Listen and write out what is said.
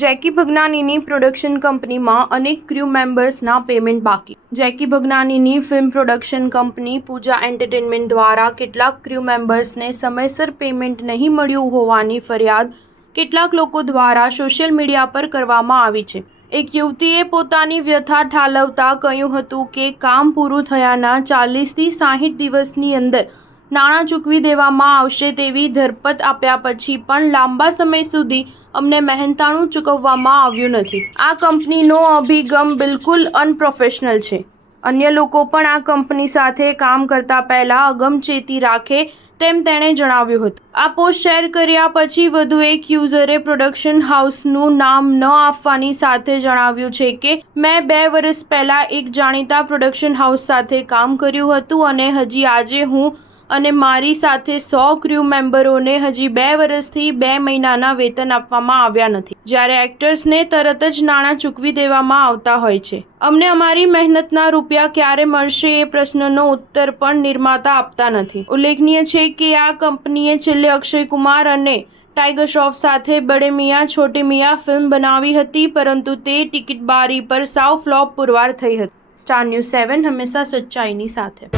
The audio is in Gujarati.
જેકી ભગનાનીની પ્રોડક્શન કંપનીમાં અનેક ક્રૂ મેમ્બર્સના પેમેન્ટ બાકી। જેકી ભગનાનીની ફિલ્મ પ્રોડક્શન કંપની પૂજા એન્ટરટેનમેન્ટ દ્વારા કેટલાક ક્રૂ મેમ્બર્સને સમયસર પેમેન્ટ નહીં મળ્યું હોવાની ફરિયાદ કેટલાક લોકો દ્વારા સોશિયલ મીડિયા પર કરવામાં આવી છે। એક યુવતીએ પોતાની વ્યથા ઠાલવતા કહ્યું હતું કે કામ પૂરું થયાના 40થી 60 દિવસની અંદર નાણાં ચૂકવી દેવામાં આવશે તેવી ધરપત આપ્યા પછી પણ લાંબા સમય સુધી અમને મહેનતાણું ચૂકવવામાં આવ્યું નથી। આ કંપનીનો અભિગમ બિલકુલ અનપ્રોફેશનલ છે। અન્ય લોકો પણ આ કંપની સાથે કામ કરતા પહેલા અગમચેતી રાખે તેમ તેણે જણાવ્યું હતું। આ પોસ્ટ શેર કર્યા પછી વધુ એક યુઝરે પ્રોડક્શન હાઉસનું નામ ન આપવાની સાથે જણાવ્યું છે કે મેં 2 વર્ષ પહેલા એક જાણીતા પ્રોડક્શન હાઉસ સાથે કામ કર્યું હતું અને હજી આજે હું અને મારી સાથે 100 ક્રૂ મેમ્બરોને હજી 2 વર્ષથી 2 મહિનાના વેતન આપવામાં આવ્યા નથી। જ્યારે એક્ટર્સને તરત જ નાણાં ચૂકવી દેવામાં આવતા હોય છે। અમને અમારી મહેનતના રૂપિયા ક્યારે મળશે એ પ્રશ્નનો ઉત્તર પણ નિર્માતા આપતા નથી। ઉલ્લેખનીય છે કે આ કંપનીએ છેલ્લે અક્ષય કુમાર અને ટાઇગર શ્રોફ સાથે બડે મિયાં છોટે મિયાં ફિલ્મ બનાવી હતી પરંતુ તે ટિકિટ બારી પર સાવ ફ્લોપ પુરવાર થઈ હતી। સ્ટાર ન્યૂઝ 7 હંમેશા સચ્ચાઈની સાથે।